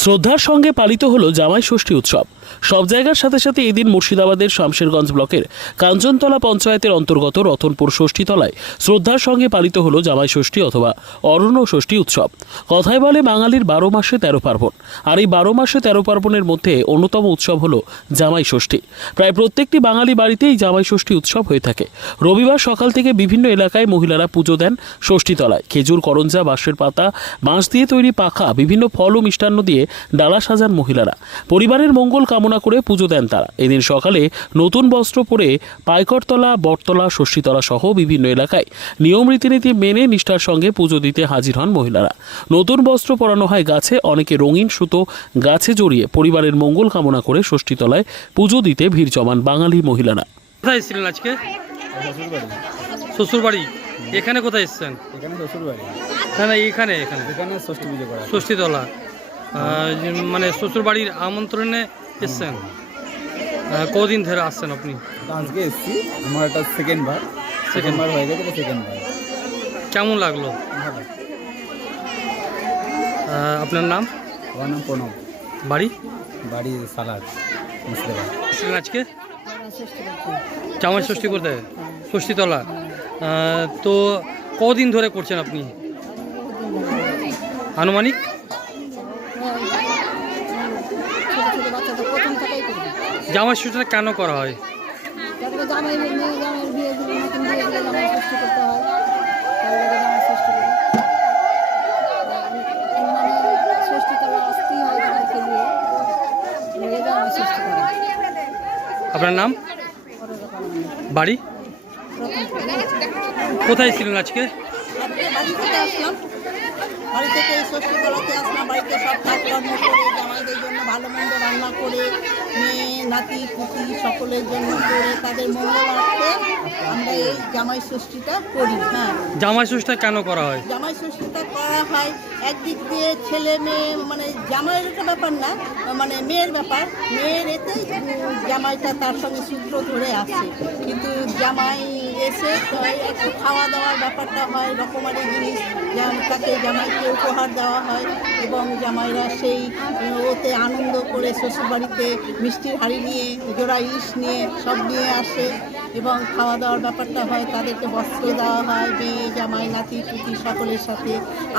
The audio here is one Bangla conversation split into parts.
শ্রদ্ধার সঙ্গে পালিত হল জামাই ষষ্ঠী উৎসব। সব জায়গার সাথে সাথে এদিন মুর্শিদাবাদের শামশেরগঞ্জ ব্লকের কাঞ্চনতলা পঞ্চায়েতের অন্তর্গত রতনপুর ষষ্ঠীতলায় শ্রদ্ধার সঙ্গে পালিত হলো জামাই ষষ্ঠী অথবা অরণ্য ষষ্ঠী উৎসব। কথায় বলে, বাঙালির বারো মাসে তেরো পার্বণ। আর এই বারো মাসে তেরো পার্বণের মধ্যে অন্যতম উৎসব হলো জামাই ষষ্ঠী। প্রায় প্রত্যেকটি বাঙালি বাড়িতেই জামাই ষষ্ঠী উৎসব হয়ে থাকে। রবিবার সকাল থেকে বিভিন্ন এলাকায় মহিলারা পুজো দেন ষষ্ঠীতলায়। খেজুর, করঞ্জা, বাঁশের পাতা, বাঁশ দিয়ে তৈরি পাখা, বিভিন্ন ফল ও মিষ্টান্ন দিয়ে ডালা সাজান মহিলারা। পরিবারের মঙ্গল কামনা করে পুজো দেন তারা। এদিন সকালে নতুন বস্ত্র পরে পাইকরতলা বটতলা ষষ্ঠীতলা সহ বিভিন্ন এলাকায় নিয়ম রীতিনীতি মেনে নিষ্ঠার সঙ্গে পুজো দিতে হাজির হন মহিলারা। নতুন বস্ত্র পরানো হয় গাছে অনেকে রঙিন সুতো গাছে জড়িয়ে পরিবারের মঙ্গল কামনা করে ষষ্ঠীতলায় পুজো দিতে ভিড় জমান বাঙালি মহিলারা। কোথায় এসেছিলেন আজকে? শ্বশুর বাড়ি এখানে কোথায় এসেছেন? এখানে শ্বশুর বাড়ি না না এইখানে এখানে। এখানে ষষ্ঠী পুজো করা ষষ্ঠীতলা। মানে শ্বশুর বাড়ির আমন্ত্রণে এসছেন? কদিন ধরে আসছেন আপনি? আজকে এসছি। আমার এটা সেকেন্ড বার। সেকেন্ড বার। হয়ে গেছে সেকেন্ড বার। কেমন লাগল? ভালো। আপনার নাম? আমার নাম প্রণব। বাড়ি? বাড়ি সালাদ আজকে? জামাই ষষ্ঠী করতে? ষষ্ঠীতলা। তো কদিন ধরে করছেন আপনি? আনুমানিক? ছোট ছোট বাচ্চাদের প্রথম থেকেই করবে। জামাই ষষ্ঠীটা কেন করা হয়? তারপরে জামাই মেয়ে জামাইয়ের বিয়ে দিলে নতুন বিয়ে দিলে জামাই ষষ্ঠী করতে হয়। তার জামাই ষষ্ঠী করে মানে ষষ্ঠী তলা আসতেই হয় জামাইকে নিয়ে নিয়ে জামাই ষষ্ঠী করে আপনার নাম? বাড়ি? কোথায় ছিলেন আজকে? বাড়ি থেকে আসলাম ষষ্ঠী বাড়িতে সব কাজকর্ম করে জামাইদের জন্য ভালো মন্দ রান্না করে মেয়ে নাতি পুতি সকলের জন্য করে তাদের মঙ্গলার্থে আমরা এই জামাই ষষ্ঠীটা করি হ্যাঁ। জামাই ষষ্ঠীটা কেন করা হয়? জামাই ষষ্ঠীটা করা হয়, একদিক দিয়ে ছেলে মেয়ে মানে জামাইয়ের একটা ব্যাপার না মানে মেয়ের ব্যাপার। মেয়ের এতে জামাইটা তার সঙ্গে সূত্র ধরে আসে কিন্তু জামাই এসে একটু খাওয়া দাওয়ার ব্যাপারটা হয়, রকমারি জিনিস তাকে জামাইকে উপহার দেওয়া হয়, এবং জামাইরা সেই ওতে আনন্দ করে শ্বশুরবাড়িতে মিষ্টির হাড়ি নিয়ে, জোড়া ইস নিয়ে, সব নিয়ে আসে। এবং খাওয়া দাওয়ার ব্যাপারটা হয়, তাদেরকে বস্ত্র দেওয়া হয়, মেয়ে, জামাই, নাতি, পুতি সকলের সাথে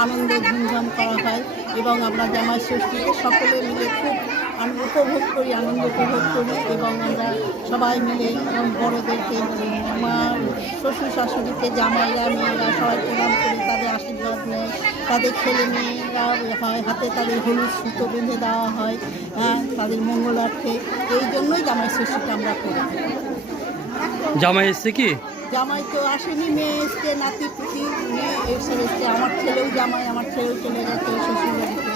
আনন্দ ধুমধাম করা হয় এবং আমরা জামাই ষষ্ঠীতে সকলে মিলে খুব উপভোগ করি, আনন্দ উপভোগ করি এবং আমরা সবাই মিলে এবং বড়োদেরকে, মা, শ্বশুর শাশুড়িকে, জামাইরা, মেয়েরা সবাই প্রণাম করি, তাদের আশীর্বাদ নেয় তাদের ছেলে মেয়েরা হয়, হাতে তাদের হলুদ সুতো বেঁধে দেওয়া হয় হ্যাঁ তাদের মঙ্গলার্থে, এই জন্যই জামাই ষষ্ঠীটা আমরা করি। জামাই এসছে কি জামাই তো আসেনি মেয়ে এসছে নাতি পুতি মেয়ে এসে এসছে আমার ছেলেও জামাই আমার ছেলেও চলে গেছে শ্বশুর বাড়িতে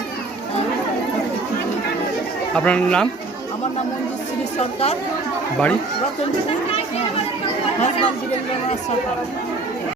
আপনার নাম আমার নাম মঞ্জুশ্রী সরকার বাড়ি রতনপুর হ্যাঁ সরকার